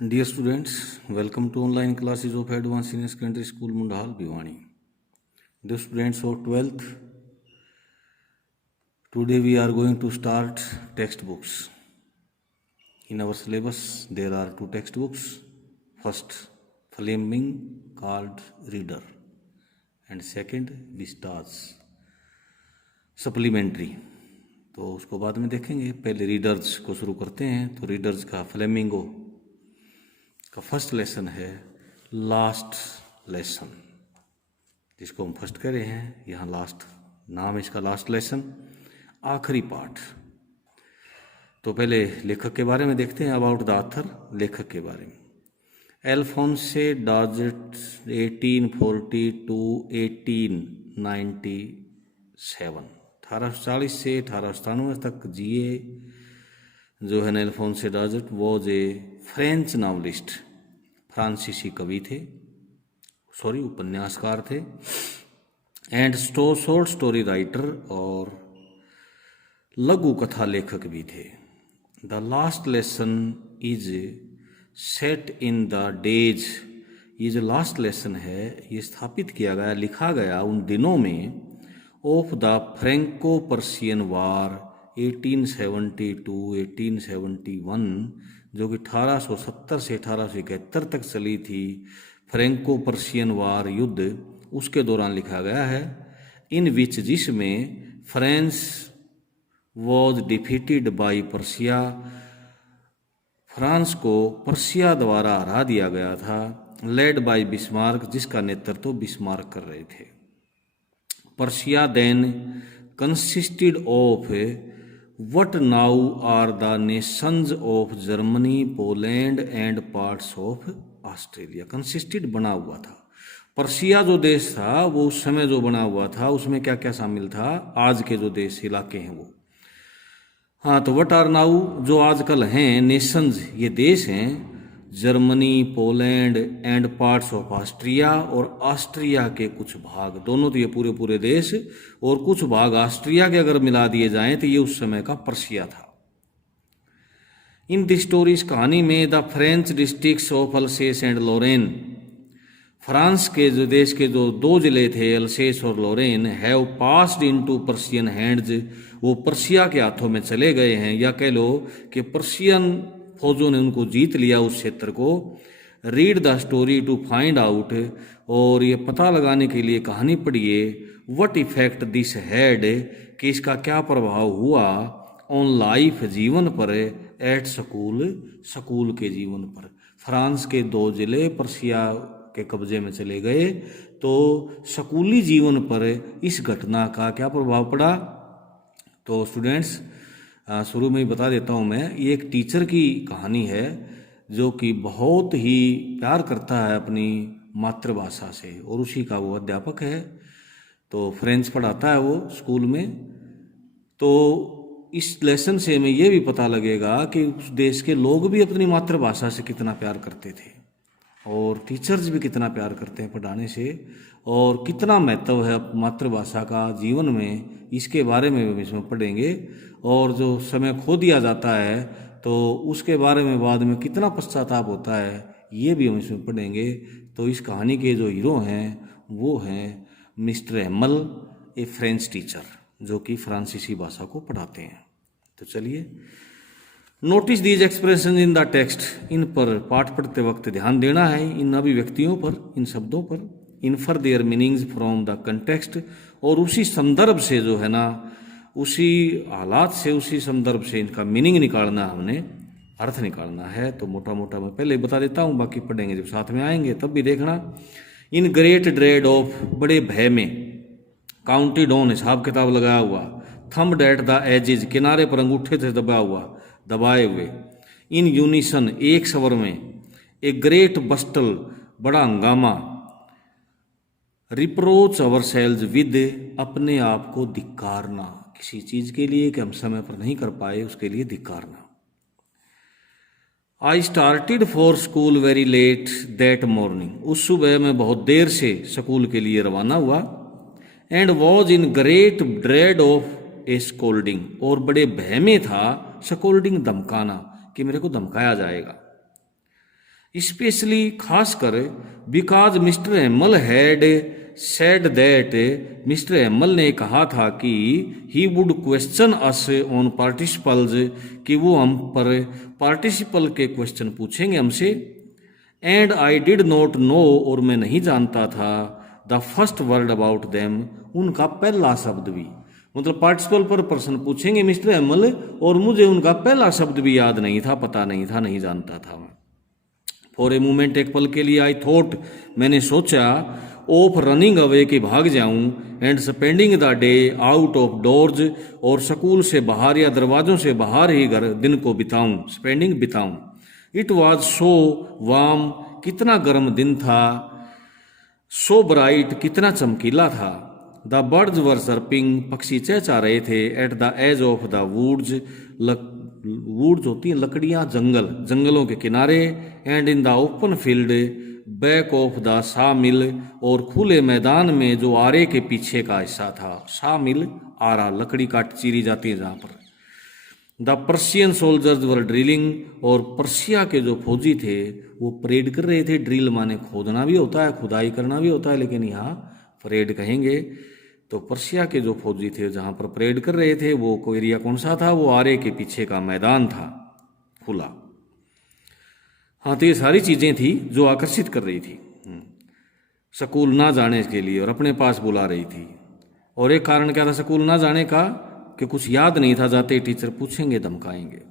Dear students, welcome to online classes of Advanced Senior Secondary School Mundhal, Bhiwani. Dear students of 12th, today we are going to start textbooks. In our syllabus, there are two textbooks. First, Fleming called Reader, and second, Vistas Supplementary. तो उसको बाद में देखेंगे. पहले readers को शुरू करते हैं. तो रीडर्स का फ्लेमिंगो का फर्स्ट लेसन है लास्ट लेसन, जिसको हम फर्स्ट कह रहे हैं. यहाँ लास्ट नाम है इसका, लास्ट लेसन, आखिरी पार्ट. तो पहले लेखक के बारे में देखते हैं. अबाउट द ऑथर, लेखक के बारे में. अल्फोंसे डॉजेट 1840 to 1897, 1840 से 1897 तक जिए जो है अल्फोंसे डॉजेट. वो जे फ्रेंच नॉवलिस्ट, फ्रांसीसी कवि थे, उपन्यासकार थे, एंड शॉर्ट स्टोरी राइटर और लघु कथा लेखक भी थे. The last lesson is set in the days, ये जो लास्ट लेसन है ये स्थापित किया गया, लिखा गया उन दिनों में of the Franco Persian war 1870 to 1871, जो कि 1870 से 1871 तक चली थी. फ्रेंको पर्शियन वार युद्ध, उसके दौरान लिखा गया है. इन विच, जिसमें France was defeated by Persia, France को पर्शिया द्वारा हरा दिया गया था. लेड बाय बिस्मार्क, जिसका नेतृत्व बिस्मार्क कर रहे थे. Prussia then consisted of what now are the nations of Germany, Poland and parts of Australia. Consisted बना हुआ था. पर्शिया जो देश था वो उस समय जो बना हुआ था उसमें क्या क्या शामिल था, आज के जो देश इलाके हैं वो. हाँ, तो वट आर नाउ, जो आजकल हैं नेशंस, ये देश हैं Germany, Poland and parts of Austria, और ऑस्ट्रिया के कुछ भाग. दोनों तो ये पूरे पूरे देश और कुछ भाग ऑस्ट्रिया के अगर मिला दिए जाएं तो ये उस समय का पर्शिया था. इन द स्टोरीज, कहानी में, the French districts of Alsace and Lorraine, France के जो देश के जो दो जिले थे अल्सेस और Lorraine, have passed into Persian hands, वो पर्शिया के हाथों में चले गए हैं, या कह लो कि पर्शियन फौजों ने उनको जीत लिया उस क्षेत्र को. Read the story to find out, और ये पता लगाने के लिए कहानी पढ़िए. व्हाट इफेक्ट दिस हैड, कि इसका क्या प्रभाव हुआ, ऑन लाइफ, जीवन पर, एट स्कूल, स्कूल के जीवन पर. फ्रांस के दो जिले पर्शिया के कब्जे में चले गए, तो स्कूली जीवन पर इस घटना का क्या प्रभाव पड़ा. तो स्टूडेंट्स, शुरू में ही बता देता हूँ मैं, ये एक टीचर की कहानी है जो कि बहुत ही प्यार करता है अपनी मातृभाषा से, और उसी का वो अध्यापक है. तो फ्रेंच पढ़ाता है वो स्कूल में. तो इस लेसन से हमें ये भी पता लगेगा कि उस देश के लोग भी अपनी मातृभाषा से कितना प्यार करते थे, और टीचर्स भी कितना प्यार करते हैं पढ़ाने से, और कितना महत्व है मातृभाषा का जीवन में, इसके बारे में भी इसमें पढ़ेंगे. और जो समय खो दिया जाता है तो उसके बारे में बाद में कितना पश्चाताप होता है, ये भी हम इसमें पढ़ेंगे. तो इस कहानी के जो हीरो हैं वो हैं Mister Hamel, a French teacher जो कि फ्रांसीसी भाषा को पढ़ाते हैं. तो चलिए, notice these expression in the text, इन पर पाठ पढ़ते वक्त ध्यान देना है, इन अभिव्यक्तियों पर, इन शब्दों पर. Infer their meanings from the context, और उसी संदर्भ से जो है ना, उसी हालात से, उसी संदर्भ से इनका मीनिंग निकालना, हमने अर्थ निकालना है. तो मोटा मोटा मैं पहले बता देता हूँ, बाकी पढ़ेंगे जब साथ में आएंगे तब भी देखना. इन ग्रेट ड्रेड ऑफ, बड़े भय में, काउंटेड ऑन, हिसाब किताब लगाया हुआ, थम्बड एट द एजेज, किनारे पर अंगूठे से दबाए हुए. इन यूनिसन, एक स्वर में. ए ग्रेट बस्टल, बड़ा हंगामा. रिप्रोच अवर सेल्स विद, अपने आप को धिक्कारना, किसी चीज के लिए कि हम समय पर नहीं कर पाए उसके लिए धिक्कारना. I started for school very late that morning, उस सुबह में बहुत देर से स्कूल के लिए रवाना हुआ. And was in great dread of A scolding, और बड़े भय में था, स्कोल्डिंग धमकाना, कि मेरे को धमकाया जाएगा. स्पेशली खासकर because mister Emil had said that, mister Emil ने कहा था कि he would question us on participles, कि वो हम पर पार्टिसिपल के क्वेश्चन पूछेंगे हमसे। And I did not know, और मैं नहीं जानता था, the first word about them, उनका पहला शब्द भी। मतलब पार्टिसिपल पर प्रश्न पूछेंगे मिस्टर एमल, और मुझे उनका पहला शब्द भी याद नहीं था, पता नहीं था, नहीं जानता था मैं। फॉर ए मोमेंट, एक पल के लिए, आई थॉट, मैंने सोचा, ऑफ रनिंग अवे, कि भाग जाऊं, and spending the day out of doors, और स्कूल से बाहर या दरवाजों से बाहर ही घर दिन को बिताऊं, स्पेंडिंग बिताऊं। इट वॉज सो वार्म, कितना गर्म दिन था, सो ब्राइट, कितना चमकीला था। द बर्ड्स वर सर्पिंग, पक्षी चहचहा रहे थे। At the edge of the woods, woods होती हैं लकड़ियां, जंगल, जंगलों के किनारे। And in the open field back of the sawmill, और खुले मैदान में जो आरे के पीछे का हिस्सा था। सा मिल, आरा, लकड़ी काट चीरी जाती है जहाँ पर। The Persian soldiers were drilling, और पर्शिया के जो फौजी थे वो परेड कर रहे थे। ड्रिल माने खोदना भी होता है, खुदाई करना भी होता है, लेकिन यहाँ परेड कहेंगे। तो पर्शिया के जो फौजी थे जहाँ पर परेड कर रहे थे, वो एरिया कौन सा था, वो आरे के पीछे का मैदान था, खुला। हाँ, तो ये सारी चीज़ें थी जो आकर्षित कर रही थी स्कूल ना जाने के लिए, और अपने पास बुला रही थी। और एक कारण क्या था स्कूल ना जाने का, कि कुछ याद नहीं था, जाते टीचर पूछेंगे, धमकाएंगे।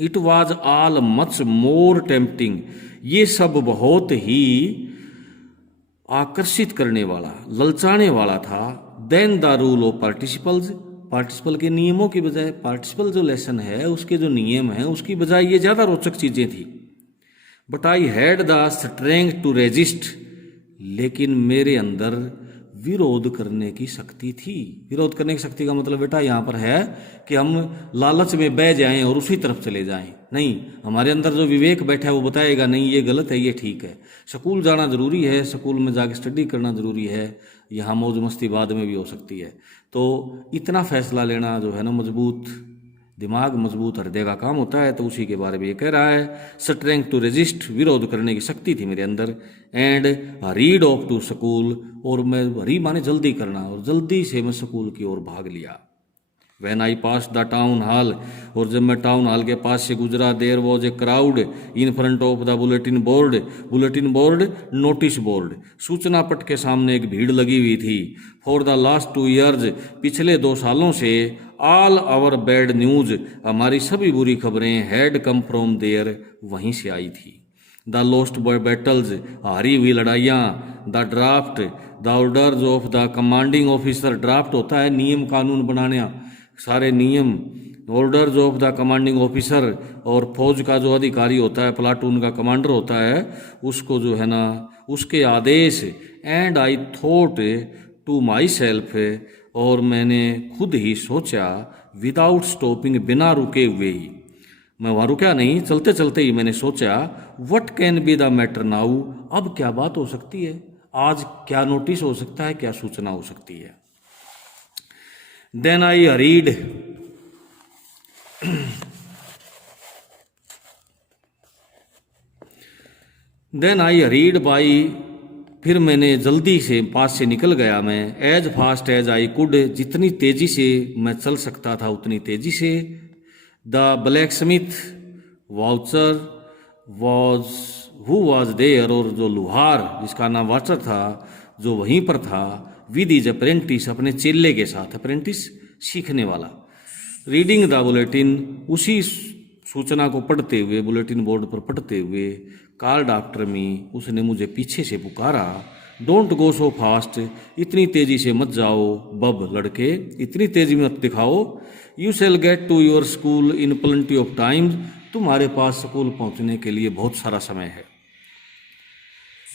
It was all much more tempting, ये सब बहुत ही आकर्षित करने वाला, ललचाने वाला था। Then the rule of participles, participle के नियमों की बजाय, पार्टिसिपल जो लेसन है उसके जो नियम हैं उसकी बजाय ये ज़्यादा रोचक चीज़ें थी। But I had the strength to resist, लेकिन मेरे अंदर विरोध करने की शक्ति थी। विरोध करने की शक्ति का मतलब बेटा यहाँ पर है कि हम लालच में बह जाएं और उसी तरफ चले जाएं। नहीं, हमारे अंदर जो विवेक बैठा है वो बताएगा नहीं ये गलत है, ये ठीक है। स्कूल जाना ज़रूरी है, स्कूल में जाके स्टडी करना ज़रूरी है, यहाँ मौज मस्ती बाद में भी हो सकती है। तो इतना फैसला लेना जो है ना, मजबूत दिमाग, मजबूत हृदय का काम होता है। तो उसी के बारे में ये कह रहा है, स्ट्रेंथ टू रेजिस्ट, विरोध करने की शक्ति थी मेरे अंदर। And read off to school, और मैं री माने जल्दी करना, और जल्दी से मैं स्कूल की ओर भाग लिया। When I passed the town hall, और जब मैं टाउन हॉल के पास से गुजरा, there was a crowd in front of the bulletin board, bulletin board notice board, सूचना पट के सामने एक भीड़ लगी हुई थी। फॉर द लास्ट 2 years, पिछले 2 सालों से, ऑल आवर बैड न्यूज, हमारी सभी बुरी खबरें, हैड कम फ्रॉम देयर, वहीं से आई थी। द लॉस्ट बैटल्स, हारी हुई लड़ाइयाँ, the draft, the orders of the commanding officer, draft होता है नियम कानून बनाने, सारे नियम, orders of the commanding officer, और फौज का जो अधिकारी होता है, प्लाटून का कमांडर होता है, उसको जो है ना उसके आदेश। And I thought to myself, और मैंने खुद ही सोचा, विदाउट स्टॉपिंग, बिना रुके हुए ही, मैं वहाँ रुका नहीं, चलते चलते ही मैंने सोचा, what can be the matter now, अब क्या बात हो सकती है, आज क्या नोटिस हो सकता है, क्या सूचना हो सकती है। Then I read, then I read by, फिर मैंने जल्दी से पास से निकल गया मैं। As fast as I could, जितनी तेजी से मैं चल सकता था उतनी तेजी से। The blacksmith Wachter was who was there, और जो लुहार जिसका नाम वाचर था जो वहीं पर था, विद इज अप्रेंटिस, अपने चेले के साथ, अप्रेंटिस सीखने वाला। रीडिंग द बुलेटिन, उसी सूचना को पढ़ते हुए, बुलेटिन बोर्ड पर पढ़ते हुए। कॉल्ड आफ्टर मी, उसने मुझे पीछे से पुकारा। डोंट गो सो फास्ट, इतनी तेजी से मत जाओ बब, लड़के, इतनी तेजी मत दिखाओ। You shall get to your school in plenty of time, तुम्हारे पास स्कूल पहुंचने के लिए बहुत सारा समय है।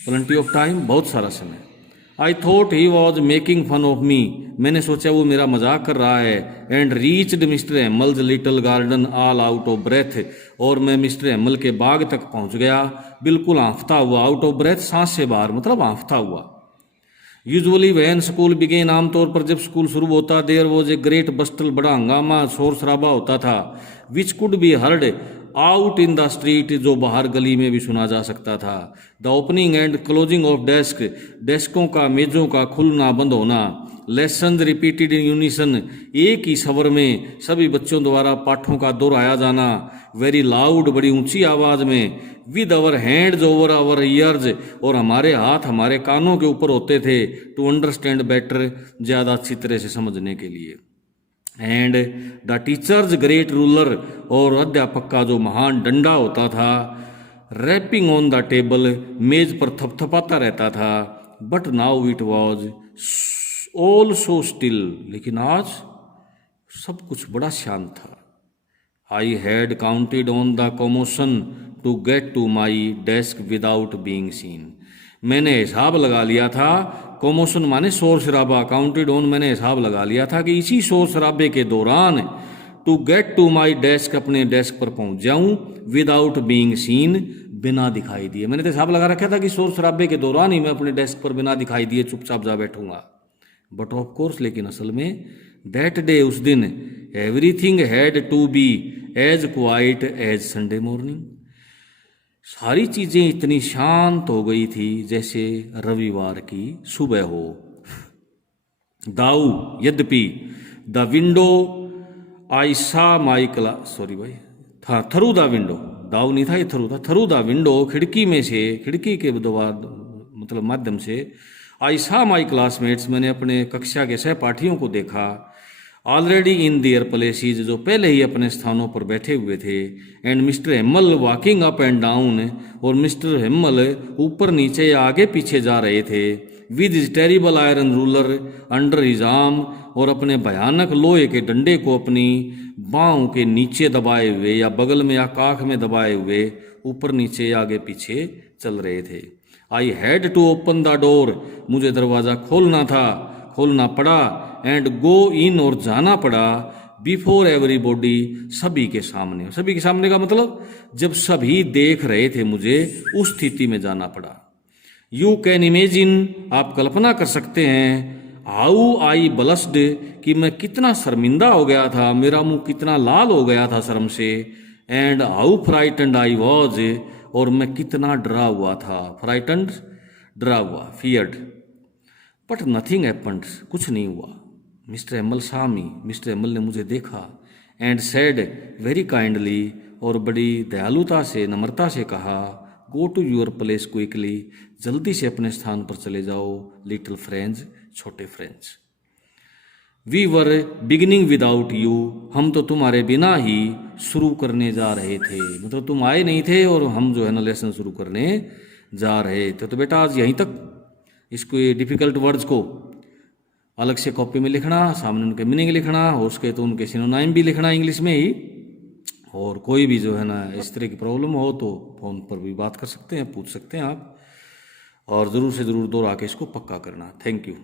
प्लेंटी ऑफ टाइम, बहुत सारा समय। I thought he was making fun of me, मैंने सोचा वो मेरा मजाक कर रहा है। And reached Mister Hamel's little garden all out of breath, और मैं मिस्टर एमल के बाग तक पहुंच गया बिल्कुल आंफता हुआ। आउट ऑफ ब्रेथ, सांस से बाहर, मतलब आंफता हुआ। यूजुअली वैन स्कूल बिगेन, आमतौर पर जब स्कूल शुरू होता, there was a great bustle, बड़ा हंगामा, शोर शराबा होता था। Which could be heard out in the street, जो बाहर गली में भी सुना जा सकता था। The opening and closing of desk, डेस्कों का मेजों का खुलना बंद होना। लेसन रिपीटेड इन यूनिसन, एक ही स्वर में सभी बच्चों द्वारा पाठों का दोहराया जाना। वेरी लाउड, बड़ी ऊंची आवाज में। With our hands over our years, और हमारे हाथ हमारे कानों के ऊपर होते थे। टू अंडरस्टैंड बेटर, ज्यादा अच्छी तरह से समझने के लिए। And the teachers great ruler, और अध्यापक का जो महान डंडा होता था। रैपिंग ऑन द टेबल, मेज पर थपथपाता रहता था। But now it was all so still, लेकिन आज सब कुछ बड़ा शांत था। I had counted on the commotion to get to my desk without being seen, मैंने हिसाब लगा लिया था। कॉमोशन माने शोर शराबा, काउंटेड ऑन मैंने हिसाब लगा लिया था कि इसी शोर शराबे के दौरान to get to my desk, अपने डेस्क पर पहुंच जाऊं। विदाउट बीइंग सीन, बिना दिखाई दिए। मैंने तो हिसाब लगा रखा था कि शोर शराबे के दौरान ही मैं अपने डेस्क पर बिना दिखाई दिए चुपचाप जा बैठूंगा। बट ऑफ कोर्स, लेकिन असल में दैट डे, उस दिन, everything had to be as quiet as Sunday morning, सारी चीजें इतनी शांत हो गई थी जैसे रविवार की सुबह हो। दाऊ, यद्यपि, द विंडो आई सा माई क्लास, सॉरी भाई था, थ्रू द विंडो, दाऊ नहीं था ये, थ्रू था। थ्रू द विंडो, खिड़की में से, खिड़की के द्वार मतलब माध्यम से। आई सा माई क्लासमेट्स, मैंने अपने कक्षा के सहपाठियों को देखा। ऑलरेडी इन देयर प्लेसेस, जो पहले ही अपने स्थानों पर बैठे हुए थे। And Mister Hamel walking up and down, और मिस्टर हेम्मल ऊपर नीचे आगे पीछे जा रहे थे। With his terrible iron ruler under his arm, और अपने भयानक लोहे के डंडे को अपनी बाहों के नीचे दबाए हुए, या बगल में या काख में दबाए हुए ऊपर नीचे आगे पीछे चल रहे थे। I had to open the door, मुझे दरवाज़ा खोलना था, खोलना पड़ा। एंड गो इन, और जाना पड़ा। बिफोर एवरीबॉडी, सभी के सामने। सभी के सामने का मतलब जब सभी देख रहे थे मुझे, उस स्थिति में जाना पड़ा। यू कैन इमेजिन, आप कल्पना कर सकते हैं। हाउ आई ब्लस्ड, कि मैं कितना शर्मिंदा हो गया था, मेरा मुंह कितना लाल हो गया था शर्म से। And how frightened I was, और मैं कितना डरा हुआ था। फ्राइटेंड, डरा हुआ, फियर्ड। बट नथिंग हैपेंड, कुछ नहीं हुआ। मिस्टर हेम्मल saw me, मिस्टर हेम्मल ने मुझे देखा। एंड सेड वेरी काइंडली, और बड़ी दयालुता से, नम्रता से कहा, go to your place quickly, जल्दी से अपने स्थान पर चले जाओ। लिटिल फ्रेंड्स, छोटे friends. We were beginning without you, हम तो तुम्हारे बिना ही शुरू करने जा रहे थे। मतलब तुम आए नहीं थे और हम जो है ना लेसन शुरू करने जा रहे थे। तो बेटा आज यहीं तक। इसको, ये डिफिकल्ट वर्ड्स को अलग से कॉपी में लिखना, सामने उनके मीनिंग लिखना, हो सके तो उनके सिनोनाइम भी लिखना इंग्लिश में ही। और कोई भी जो है ना इस तरह की प्रॉब्लम हो तो फ़ोन पर भी बात कर सकते हैं, पूछ सकते हैं आप। और ज़रूर से ज़रूर दोहरा के इसको पक्का करना। Thank you.